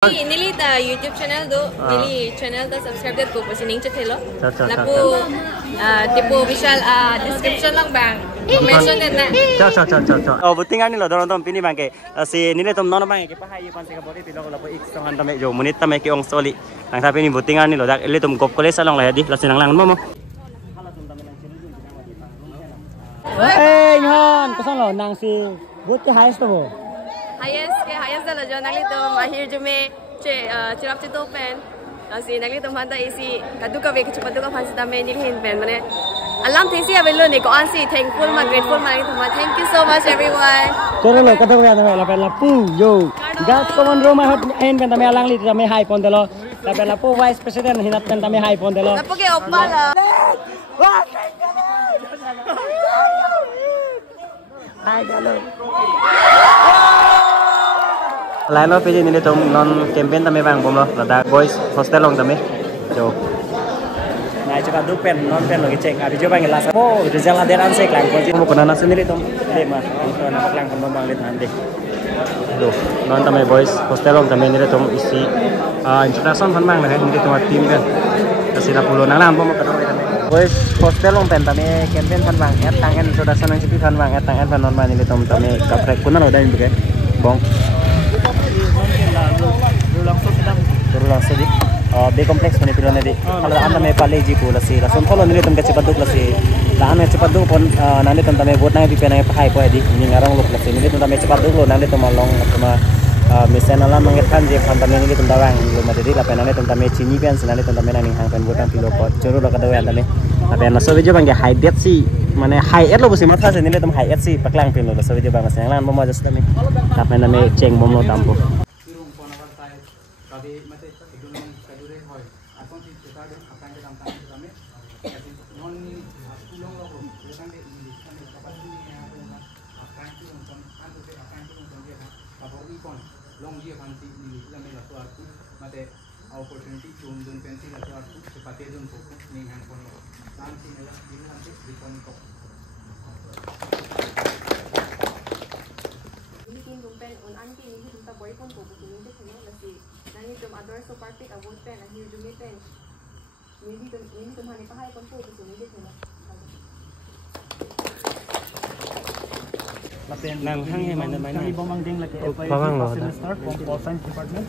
Nili ta YouTube channel do nili channel ta subscribe ko po sining chat hello. Lapu tipo visual description lang bang. Mention na. Ciao. Oh, buting ani lo don pini bang ke si nili tom nono bang ke pahai pan se ka bodi pilo lapu ik song han tame jo munit tame ke ong soli. Nang sapi ni buting ani lo dak ele tom gop kole salong lah di lo sinang lang mo. Ngon, kosong lo nang si but ke highest to. Highest dah lah nangli tu mahir jume cirap citu pen. Nasi nangli tu mana isi kadu ka cepat tu ka fansi tame nilhin pen mana. Alam tesi abelo ni ko ansi thankful ma grateful ma nangli tu ma. Thank you so much everyone. Coro lo kadu ka tame la pen la pu yo. Gas common room hot en pen tame alang li tame high pon delo. La pen la pu vice president hinap pen tame high pon delo. Lapu ke oppa la. Hai dalo. Lain lo pilih nilai tom non campaign tame bang bom lo lada boys hostel long tame jo. Nah coba du pen non pen lagi cek abi coba ngelas. Oh result ada dan sek lang kunci mau kena nasi nilai tom deh mah itu anak lang pun bang lihat nanti. Do non tame boys hostel long tame nilai tom isi introduction kan bang lah nilai tom tim kan. Kasih 10 nang lam mau kena boys hostel long pen tame campaign kan bang tang introduction yang cepi kan bang tang pan non bang nilai tom tame kaprek kunan udah ini kan bong. Langsung di B kompleks mana pilih nanti. Kalau anda me paleji ku lasi, langsung kalau nanti tempat cepat duk lasi. Lah anda cepat duk pun nanti tempat me buat nanti penai pakai po di. Ini ngarang luk lasi. Nanti tempat me cepat duk lo nanti tempat long tempat misalnya alam mengerti je tempat me nanti tempat bang. Lo mati di lapan nanti tempat me cini pian nanti tempat me nanti hang pen buat nanti lo pot. Juru lo kata anda me. Tapi anda so video bang ke high bet si. Mana high end lo busi mata sih nanti tempat high end si paklang pin lo. So video bang masih yang lain mau aja sudah me. Tapi nanti ceng bom lo tampu. Opportunity jom pensi atau aku sepatnya jom fokus nih handphone lo. Nanti nela ini nanti di kontak. Ini kin pen on anti ini kita boy pun fokus ini deh semua lagi. Nanti jom ador so party abot pen akhir jom pen. Ini tuh mana pahai pun fokus ini deh semua. Nang hang yang mana Kami bomang ding lagi. Bomang lo. Semester Pol Science Department.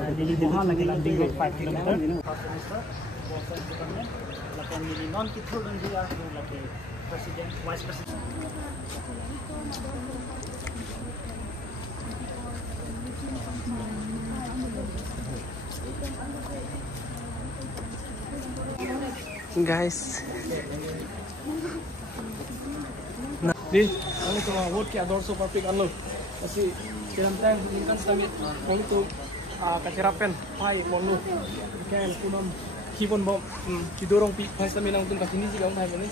Jadi bukan lagi landing road 5 km. First semester Pol Science Department. Lakukan ini non kita dan dia lagi President, Vice President. Guys. Di, ano to vote kaya dorso public ano. Kasi dalam time kan stamit kalau itu kacirapen pai monu kan kunam kibon bom kidorong pi pai stamit nang tun kasini sih kamu pai ini.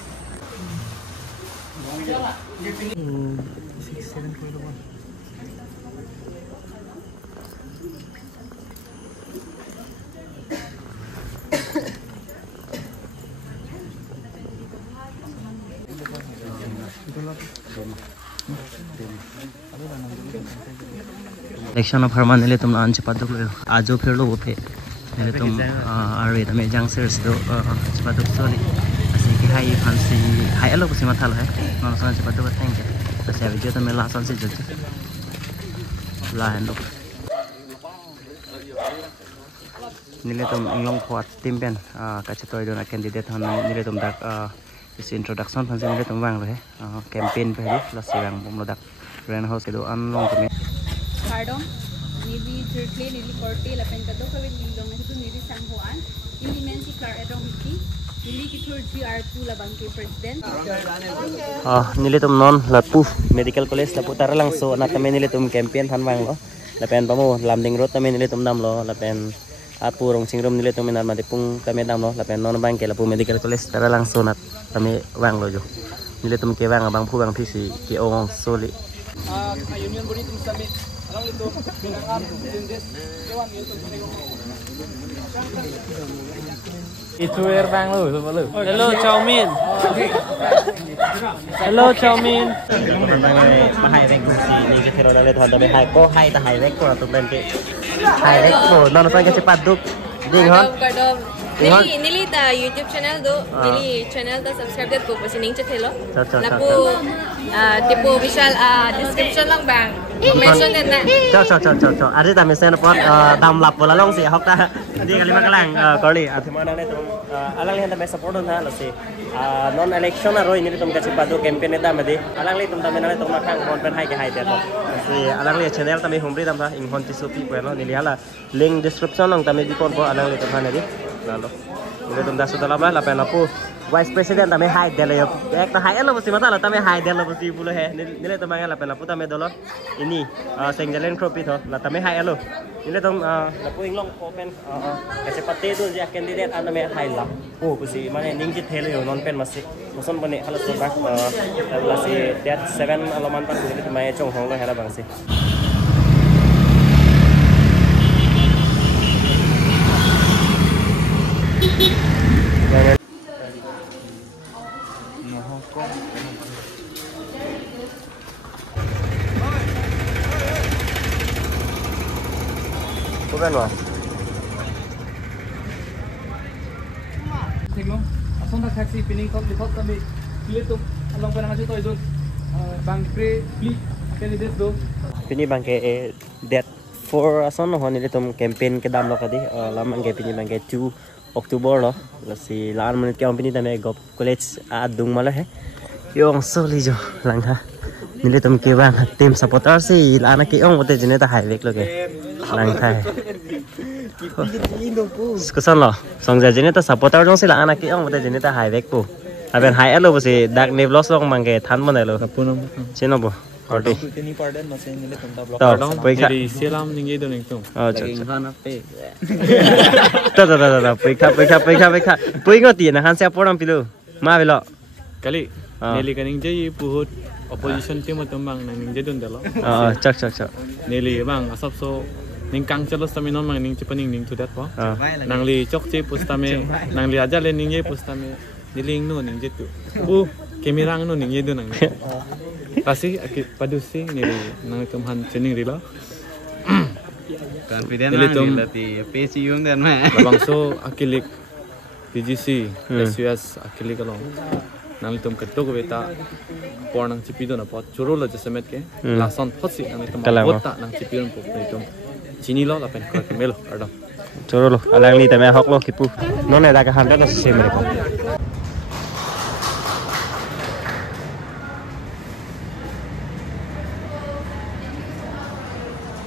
Election of Harman nile tum an cepat duk lo ajo phir lo phe nile tum are tame jang series do cepat duk soli asi ki hai fancy hai alo kusi mathal hai non san cepat duk thank you so se video tame la san se jojo la hendo nile tum inglong khwat tim pen ka chatoi do na candidate han nile tum dak is introduction fancy nile tum wang lo he campaign pe di la sirang bom lo dak ren house ke do an long tame Pardon, nili jerkle nili korte lapen kado kawin nilong nito nili sanghoan nili mensi klar edong hiki nili kitur GR2 labang ke president. Nili tum non lapu medical college lapu tara lang so na kami nili tum campaign hanwang lo lapen pamu landing road kami nili tum dam lo lapen apurong singrom nili tum minar matipung kami dam lo lapen non bang ke lapu medical college tara lang so na kami wang lo jo nili tum ke wang abang pu bang phisi ki ong soli Union body tum stamit alang itu binangan sindes kewan itu Itu air bang lu, coba lu. Hello Chow Min. Hello Chow Min. Mahai rek nasi ni ke thero dale thon da be hai ko hai ta hai rek ko tu ben ke hai đấy bố non sang cái chế bắt đúc ding hon Kadom. Nili ta YouTube channel do. Nili channel ta subscribe det ko kasi ning chat hello. Lapu tipo visual description lang bang. Mention din na. Cok. Ada ta mention apa dam lap bola long sih hok ta. Di kali makalang kali athima na tum alang lihat ta support na la si non election na roi ni tum kasi padu campaign eta madi alang li tum ta menale tum makang kon pen hai ke hai te to. Si alang li channel ta me humri tam ta ing hon ti supi ko no nili hala link description long ta me di kon ko alang li ta na di. Lalu ini tuh dah sudah lama lah penapu vice president tamai high delo ya ek ta high lo mesti mata lah tamai high delo mesti bulu he nilai tamai lah penapu tamai dolo ini sengjalen crop itu lah tamai high lo nilai tuh lapu inglong open kasih pati tuh dia candidate anda tamai high lah oh mesti mana ninggit helo yo non pen masih muson bani halas sobak masih that 7 alaman pan nilai tamai chong hong lo hela bang sih bukan wah Tinglo, asonda taxi pining top lihat kami pilih tu along pernah ngasih tahu itu bang pre pli candidate do pini bang ke that for ason ho ni tum campaign ke dam lo kadi lamang ke pini bang ke 2 Oktober lo si laan menit ke pini tame gop college adung mala he yong soli jo lang ha nili tum ke bang team supporter si laan ke ong ote jene ta highway lo ke lang thai kusan lo song ja jene ta supporter jong si laan ke ong ote jene ta highway po aben high elo bo si dark ne vlogs lo mang ke than mon lo cheno bo Ordi. Ini pardon masih nilai tentang blok. Tahu, periksa. Jadi silam tinggi itu nih tuh. Oh, Tahu. Periksa. Periksa dia nak hansi apa orang pilu? Ma bilo. Kali nilai kaning jadi puhut opposition team atau bang nang jadi tuh lo. Oh, cak. Nilai bang asap so ning kang celos tapi non bang ning cepening ning tuh dat po. Nang li cok cie pustame, nang li aja le ning ye pustame. Nilai nu ning jadi tuh. Kemirang nu ning ye tuh nang. Pasti padusi nilai nang kemhan cening rila. Confident nang latih PCU dan mah. Labangso akilik PGC SUS akilik kalau nang itum ketok beta por nang cipido na pot churu la jasemet ke lason potsi nang itum bota nang cipidon pop itum chini lo lapen ko melo ardam Churu lo, alang ni tamai hok lo kipu. Non ada ke handa na sisi mereka.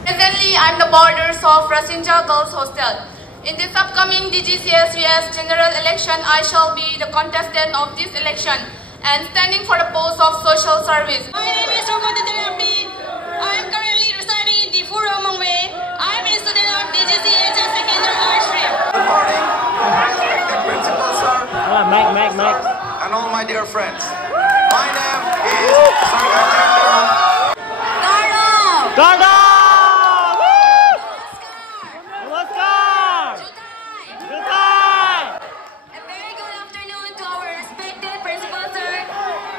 Presently, I'm the borders of Rasinja Girls Hostel. In this upcoming DGCSUS general election, I shall be the contestant of this election and standing for the post of social service. My name is Robote Therapy. I am currently residing in Difura, Mongwe. I am a student of DGCSUS secondary art stream. Good morning, the principal sir, Mike. and all my dear friends. My name is Sir Gajendra. Garda! A very good afternoon to our respected principal sir,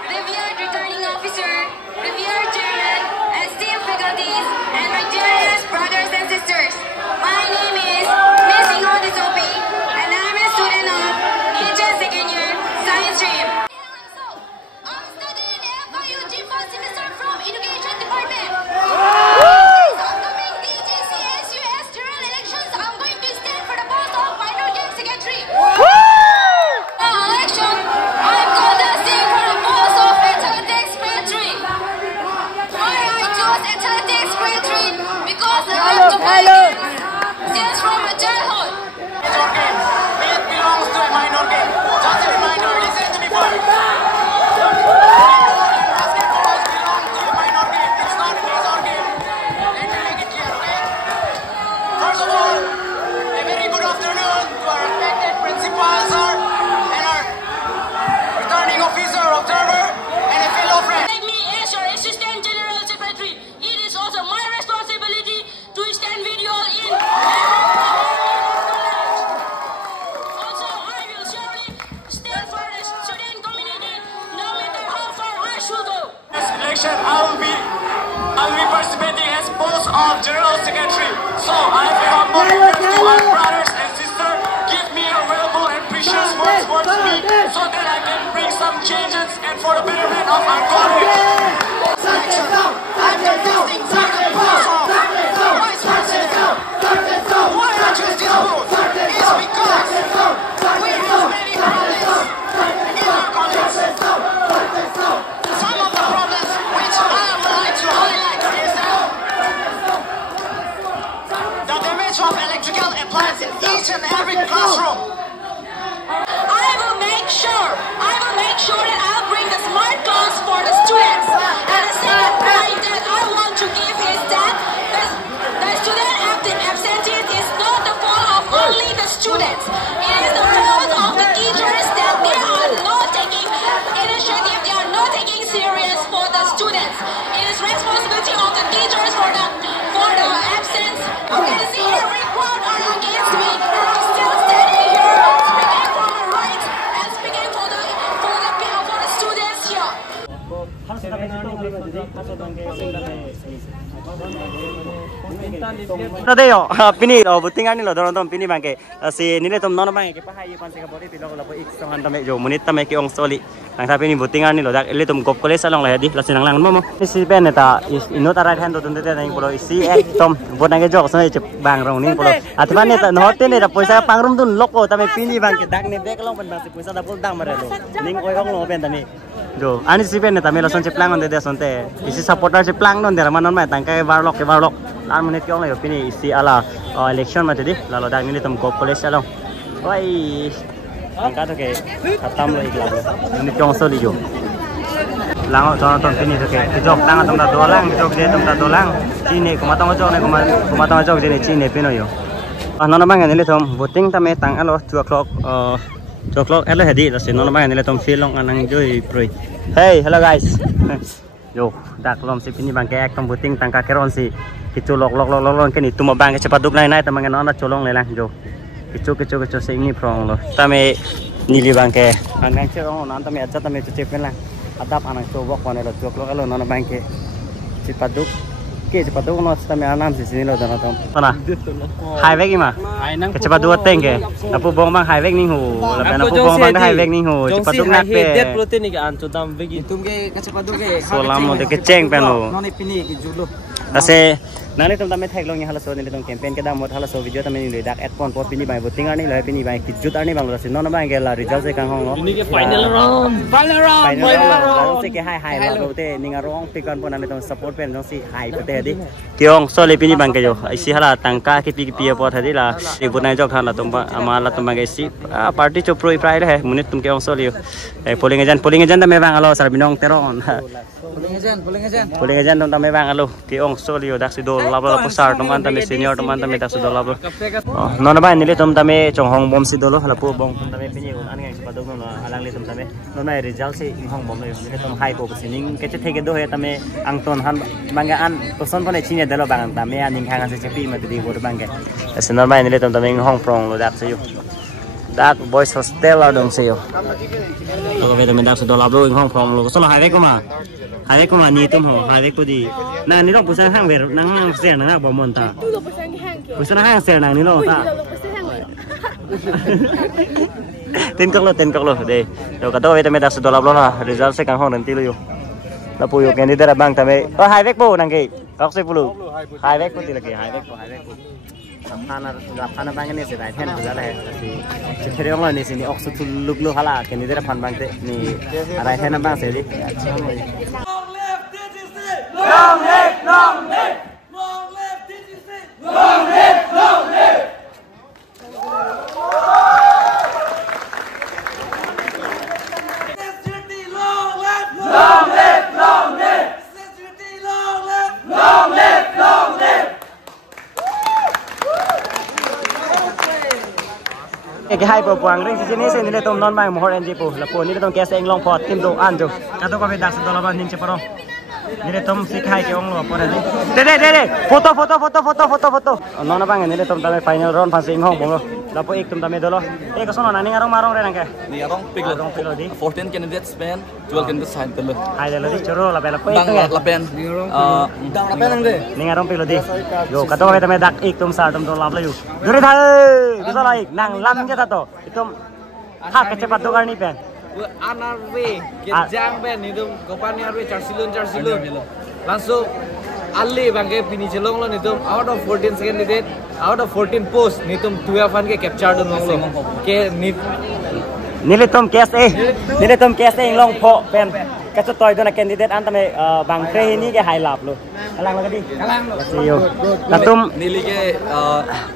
revered returning officer, revered chairman, esteemed faculties, and my dearest brothers and sisters. My name is Miss Ingon Sophie, and I'm a student of HS second year science stream. I'm studying in the FIU G1 semester from Education Department. changes and for the betterment of our country. Why I choose this route is because we have many problems in our college. Some of the problems which I would like to highlight is the damage of electrical appliances in each and every classroom. I will make sure that I'll bring the smart class for the students. And the second point that I want to give is that the student absenteeism is not the fault of only the students. It is the fault of the teachers that they are not taking initiative, they are not taking serious for the students. It is responsibility of the teachers for the absence. You can see every crowd are against me. I'm still standing here speaking for my rights and speaking for the students here. Tadeo, pini butingan ni lo doron pini bangke. Si nilai tom non bangke pahai pan seka body pilo lapo ik sangan tame jo munit tame ki ong soli. Nang tapi ni butingan ni lo dak ele tom gop kole salong lah di lasin lang mo. Si pen eta ino ta right hand to tunde nang polo si ek tom bonang ke jok sana bang rong ni polo. Atban ni ta note ni ta poisa pangrum tun loko tame pini bangke dak ni dek long pan bang si poisa da pol dang mare lo. Ning oi ong lo pen tame. Jo, ani si pen eta melo son cheplang on de sonte. Isi supporter cheplang non de manon mai tangkai warlock ke warlock. Lan menit kong layo pini isi ala election mati di lalu dak ni tom gop kole salong. Wai angka to ke khatam lo igla. Menit kong soli jo. Lang to ton pini to ke jok tang tom da dolang jok je tom da dolang. Chine kumatong jok ne kumatong jok je ne chine pino yo. Nona bang ni le tom voting tame tang alo 2 o'clock 2 o'clock elo hedi lasi nona bang ni le tom filong anang joi proi. Hey, hello guys. Yo, dak lom si pini bang ke ek tom voting tang ka keron si kicu lok ke ni tuma bang ke cepat duk nai tama ngana na colong lelang jo. Kicu se ini prong lo. Tame nili bang ke anang cerong nan tame aja tame cuci pelang. Atap anang cobok wane lo 2 o'clock elo nona bang ke cepat duk no tame anam si sini lo dono tom. Mana? Highway ki ma? Ke cepat duk teng ke. Apu bong bang highway ning hu. Lapen apu bong bang highway ning hu. Cepat duk nak pe. Det protein ni kan tudam begi. Tumge ke cepat duk ke. Solam mo de ke ceng pen lo. Noni pini ki julo. Ase nani tom tame thek long ni halaso ni tom campaign ke dam mot halaso video tame ni dak at pon pot pini bai voting ani lai pini bai kijut ani bang lo sin non bang ke la result se kang hong lo ini ke final round se ke hai la lo te ninga rong pikan pon ani tom support pen no si hai pete di kyong so le pini bang ke jo isi hala tangka ke pi pot hadi la e bunai jok than la tom amala tom bang ke si party cho pro prai le munit tum kyong so le polling agent tame bang alo sar binong teron polling agent tom tame bang alo kyong so le dak si do labla pusar teman tame senior teman tame tak sudah labla nona ba nile tom tame chonghong bom si dolo hala pu bong tom tame pini un angang sepadong no alang le tom tame nona result si inghong bom nile tom hai ko sining ke theke do he tame angton han manga an toson pone chine dalo bang tame aning khang se chepi ma di bor bang ke senor ba nile tom tame inghong prong lo dak se yo dak boys hostel adong se yo to ve tame dak sudah lablo inghong prong lo so hai ko ma ni tum ho hai ko di na ni rong pusan hang ver nang hang se nang ba mon ta pusan hang se nang ni lo ta tin kok lo de do ka do ve tame dak sudah lablo la result se kang hong nanti lo yo la pu yo candidate bang tame hai vek po nang ke kok se pulu hai vek po ti lagi hai vek po Lapana bang ni se right hand tu lah si cerewang ni sini oksu tu luglu hala candidate fan bang te ni right hand bang se di long live cái hai bờ quang ring sini sini le tom non bang mohor NG pu la pu ni tom kes eng long pot tim do an jo kato ka be dak se dola ban nin che paro ni le tom sik hai ke ong lo pore ni de foto non bang ni le tom tame final round pas ing hong bong lo la pu ik tom tame dolo e ko sono nani ngarong marong re nang ke ni arong pilo di 14 candidates span 12 candidates sign telo hai le di choro la bela pu ik dang la pen dang la pen nang de ni ngarong pilo di yo kato ka be tame dak ik tom sa tom do la yu dure thai ko sala ik nang lam je ta to itom ha ke cepat do karni pen Anarwe, Jang Ben itu Gopani Arwe Charsilun. Langsung Ali bangke pini jelong lo nitum out of 14 candidate, out of 14 posts nitum 12 an ke capture dun long ke nilitum KSA long po pen kaso toy dona candidate antame bangke ini ke high lap lo kalang lagi siyo natum nili ke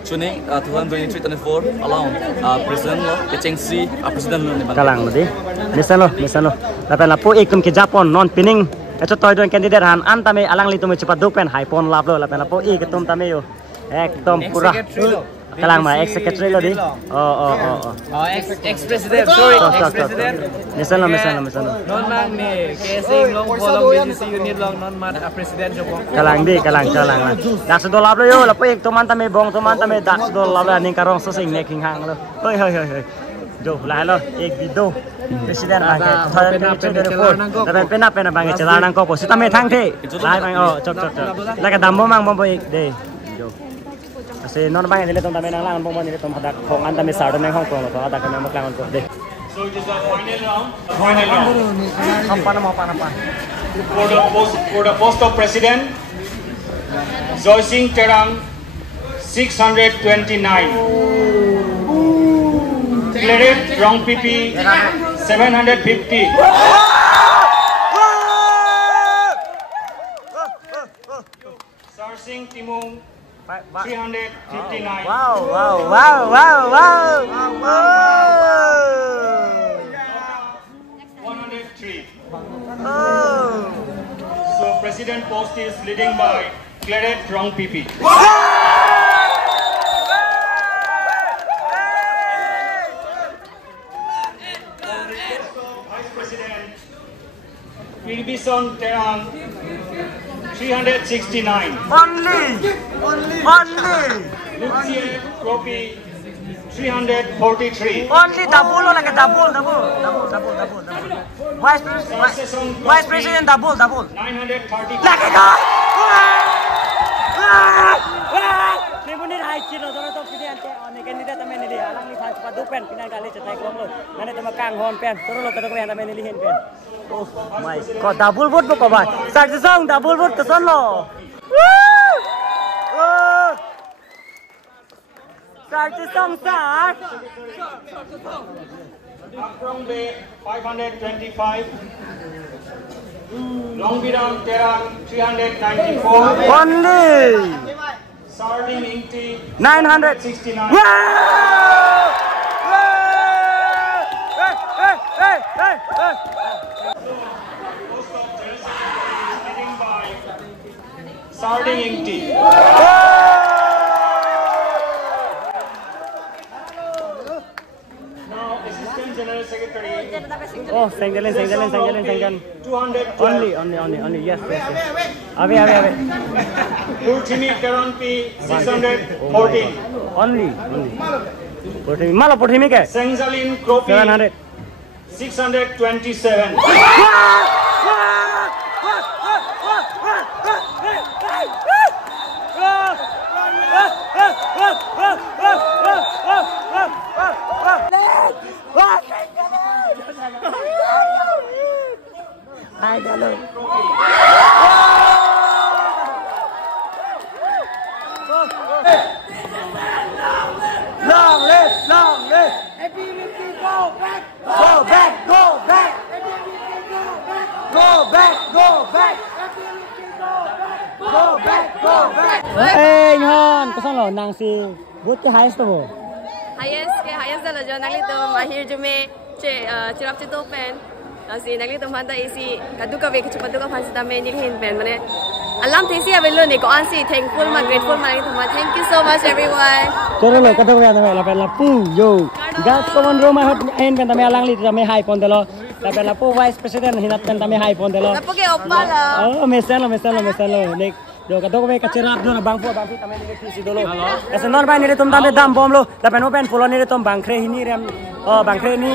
tuning 2023-24 along president lo ke Chengsi president lo ni kalang lagi misan lo lapan lapu ikum ke Japon non pining kaso toy dona candidate han antame alang litum cepat dupen high pon lap lo lapan lapu ketum tame yo ekdom pura kalang ma ex secretary lo di ex president sorry ex president misan lo non mang ni casing long bolong BGC unit long non man president joko kalang lah dak sedol lap lo yo lapu ek toman tame bong toman tame dak sedol lap ning karong sesing nek king hang lo hoi jo lah lo ek video presiden bangke thoyan pena bangke celanang ko po sitame thang the lai bang chok la ka dambo mang bombo ek de jo kasi non bang dile tom tame nang lang bombo ni tom hadak khong an tame sardo nang hong kong lo hadak ka mak lang ko de so it is the final round for the post of president Joysing Terang 629 Claret Rong PP 750 Sarsing Timung 359 103 So President post is leading by Claret Rong PP Pilbison Terang 369 only Lucia Kopi 343 only double like a double vice president double 930 like a go Nipunit high chilo to president on candidate tame nili alang ni fans pa dupen pinang kali cetai kom lo nane tama kang hon pen turu lo kato pen tame nili hin pen oh my god double vote ko ba sar song double vote kason lo sar song sar Akrong Bay 525 Longbidang Terang 394 only Sarding Inti 969 leading by Sarding Inti Now Assistant General Secretary oh sengjalan 212 only yes abe Purchimi Karanpi 614 only Purchimi malo Purchimi ke Sengzalin Kropi 700 627 Hai galo long live go back hey hon ko song lo nang si but ke highest to highest dala jo nagli to mahir jume chirap chito pen asi nagli to manda isi kadu ka vek chupadu ka fansi tame nilhin pen mane alam thisi avelo ni ko ansi thankful ma grateful ma thank you so much everyone toro lo kadu ya tame la pen la pu yo gas common room hot en pen tame alang li tame high pon delo la pen la pu vice president hinat pen tame high pon delo napo ke opala oh mesalo nek do ka dogo ka cerap do na bangpo bangpi tame ni kisi dolo asa non ba ni tum tame dam bom lo la pen open fulo ni tum bangkre hini rem bangkre ni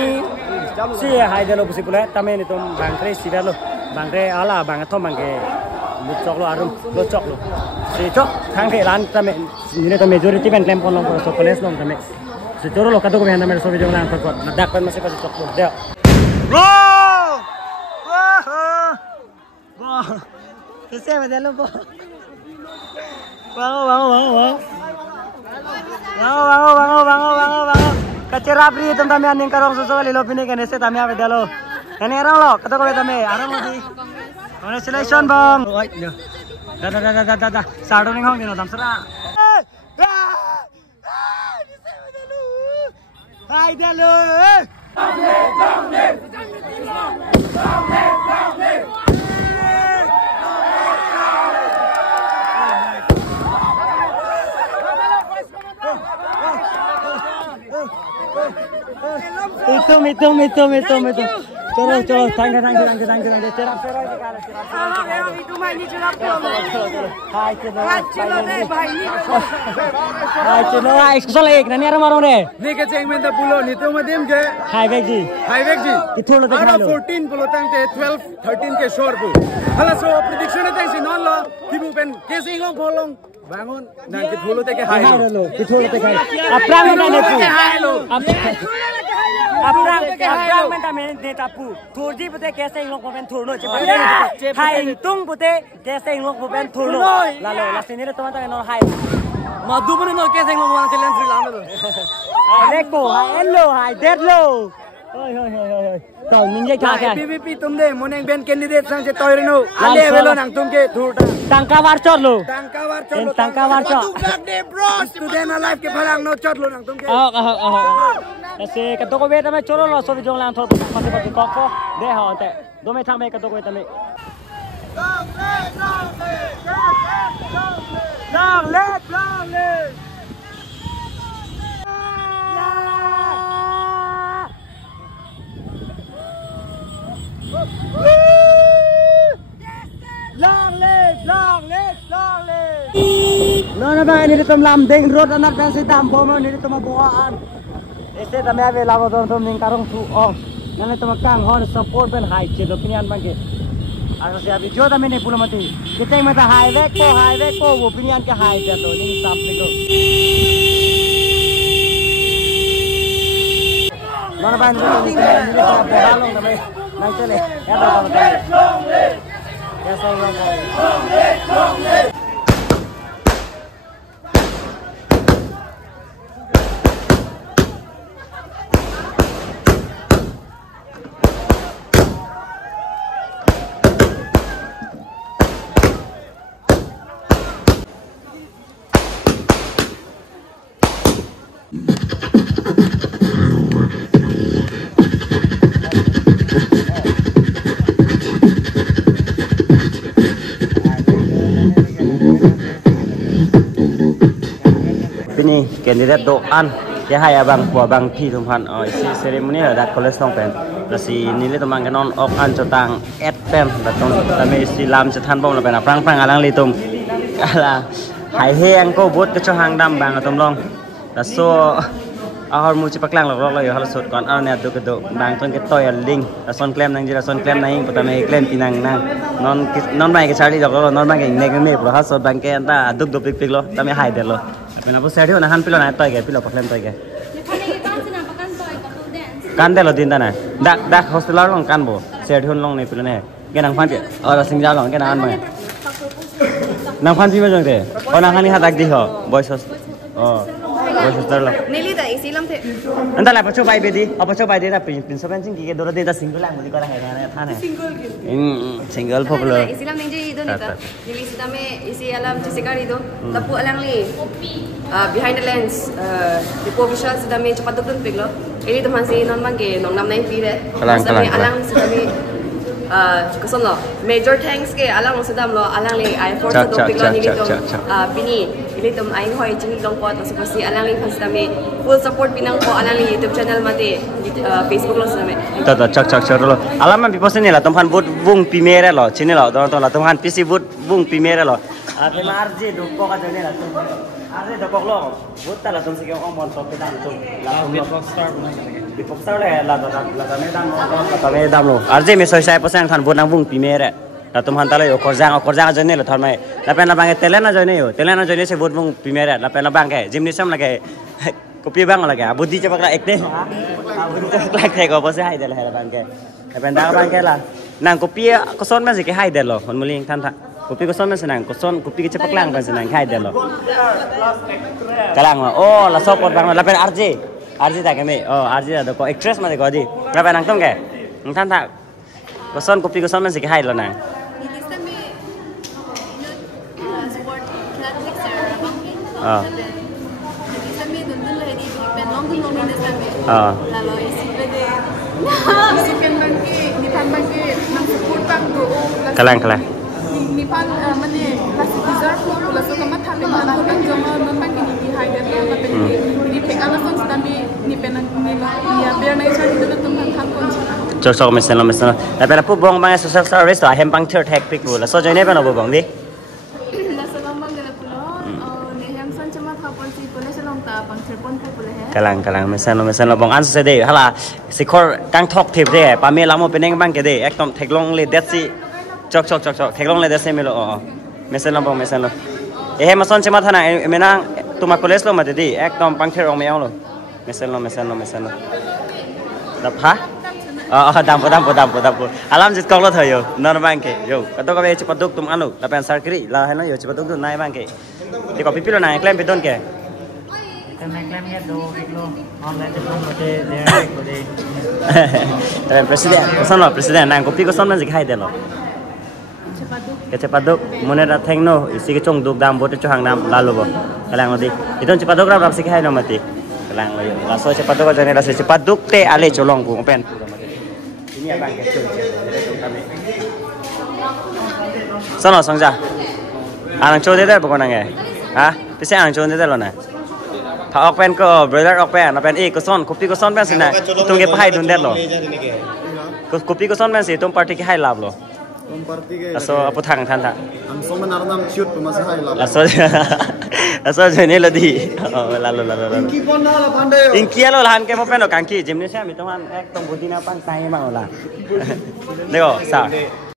si hai delo busi pula tame ni tum bangkre si delo bangkre ala bang thom bangke luchok lo arum luchok lo si chok thang ke lan tame ni to majority pen claim kon lo so college lo tame si toro lo ka dogo ben tame so video lang ko dak pen masih pa chok lo de Wow! Wow! Kasi madalo po. Bango. Kacirapri tami aning karong susu lilo pini kanese tami apa dalo. Kani arang lo, kata ko tami arang lo di. Congratulations bang. Dah. Sardo ning hong dino tamsara. Hai dalo. Hitung. Cholo. Thank you. Cerap. itu mah ini cerap dulu. Hai, cholo. Hai, cholo. Soal ek nani arang marong ne. Nih ke ceng menta pulo nih tuh madim ke. Highway ji. Kithulo te khalo. 14 pulo tang te 12 13 ke shore bu. Hala so prediction te si non lo kibu pen ke sing long bolong. Bangun dan kithulo te ke hai lo. Kithulo te khai. Aprang menta ne pu. Aprang menta ne tapu. Thurji pute ke sing long pen thurno che. Hai tung pute ke sing long pen thurno. Lalo lasini re tomata no hai. Madu pun no ke sing long wana challenge ri lam lo. Leko, hello, hi, deadlo. Hoi. Tao ninja tha kya? PVP tum de moneng ben candidate sang che toy reno. Ale velo nang tum ke thurta. Tangka war chot lo. Tangka war chot. Student alive ke phalang no chot lo nang tum ke. Kasi katoko be tame choro lo so jong lang thor pase ko de ha ante. Do me thang me katoko be tame. Long leg. Nona ba ini tom lam deng road anak kan si tam bomo ini tom buaan. Ese tame ave lavo tom ning karong tu off. Nana tom kang hon support ben high chelo opinion bangke. Asa si abi jo tame ne pulo mati. Kita mata highway ko opinion ke high jato ning stop ko. Nona ba ini tom balong tame. Nang chele. Ya ba tame. Ya so long. Ini kandidat doan ya hai abang pi tumphan isi ceremony ada college tong pen si nili temang kanon ok an cotang et pen datong tame si lam cethan bom la pen prang alang litum kala hai heng ko bot ke cho hang dam bang atom long da so ahor mu cipaklang lo yo hal sot kon an ne do ke do bang ton ke toy ling da son klem nang jira son klem nang patame klem pinang nang non bai ke chali lo non bai ke ne ke me pro ha so bang ke anta duk do pik lo tame hai de lo Pina po seri na han pilo na toy ke pilo paklem toy ke. Kan de lo din ta na. Dak hospital long kan bo. Seri hun long ne pilo ne. Ke nang phan pi. Or sing ja long ke na an ma. Nang phan pi ma jong te. O nang han ni hatak di ho. Boys hospital. Boys hospital lo. Nili da isi lam the. Anta la pacho bai be di. O pacho bai de na principal sing ki ke doro de ta single lang mo di ko la he na tha ne. Single popular. Isi lam ningji ido nita. Nili isi tame isi alam Jessica ido. Tapu alang li. Behind the lens, the official sudah me cepat tuntun piglo. Ini teman si non mangke nong nam naik pide. Alang sudah me keson lo. Major thanks ke alang sudah lo alang li I4 sudah piglo ni gitu. Bini ini tem aing hoi cini long pot seperti alang li sudah me full support pinang ko alang li YouTube channel mate Facebook lo sudah me. Tata cak lo. Alam man pipo sini lah tempat buat bung pimere lo. Sini lo orang lah tempat PC buat bung pimere lo. Terima RJ duko ka jone lah. RJ duko lo. Buat lah tum sikit orang montok pedang tum. Before start lah tame dam lo. RJ me saya pasang kan buat nang bung pimere. Lah tum hantala yo korjang jone lo thamai. Lapen la bang telena jone yo. Telena jone se buat bung pimere. Lapen la bang ke gymnasium la ke Kopi bang lagi, budi cepat lah ekte. Budi cepat lah kayak apa sih hai deh lah bangke. Tapi dah bangke lah. Nang kopi koson masih kayak hai deh loh. Kon muling kan tak. Kopi koson masih nang koson kopi cepat lang masih nang hai deh loh. Kalang lah. Oh lah support bang. Lapen RJ tak kami. Oh RJ ada kok actress masih kau di. Lapen nang tum ke? Nang kan tak. Koson kopi koson masih kayak hai loh nang. Kalang. Nipan mana plastik deserve pula so kamat tapi mana kan jangan nonton kini di high dan apa di pick anak pun sedami ni penan ni ya biar naik cari dulu tuh kan kon. Cok mesin. Tapi aku buang bang social service lah, hempang third hack pick pula. So jadi apa nak buang di? Kalang mesin lo bang answer deh. Hala sikor kang talk tip deh. Pamel lama peneng bang ke deh. Ekdom teklong le dead si. Cok. Teklong le dead si melo. Mesin lo bang mesin lo. Mason cuma thana. Menang tuma koles lo mati di. Ekdom pang thirong meong lo. Mesin lo. Dap ha? Dampu. Alam jit kong lo tho yo. Non bang ke yo. Kato ka be cepat duk tum anu. Lapan sarkri lah hello yo cepat duk tu naik bang ke. Di kopi pilo naik klaim piton ke. Presiden nang kopi ko son man sikhai de lo cepat duk mone ra theng no isi ke chong duk dam bote chohang nam lalu bo kalang odi iton cepat duk rap sikhai no mati kalang lo la so cepat duk jane ra cepat duk te ale cholong ku pen ini abang ke sono songja anang chode der bo nang e ha pise anang chode der lo naถ้าออกเป็นก็บริษัทออกเป็นเอาเป็นเอกก็ซ่อนคุปปี้ก็ซ่อนเป็นสินะตรงเก็บให้ดุนเด็ดหรอคุปปี้ก็ซ่อนเป็นสิตรงปาร์ตี้ก็ให้ลาบหรอแล้วso apa thang than tak so menarnam shoot masih hai lah so jene ladi lalu inki ponna la pandai inki lo han ke mo pen kangki gymnasium mi tohan ek tong budina pang tai ma la देखो सा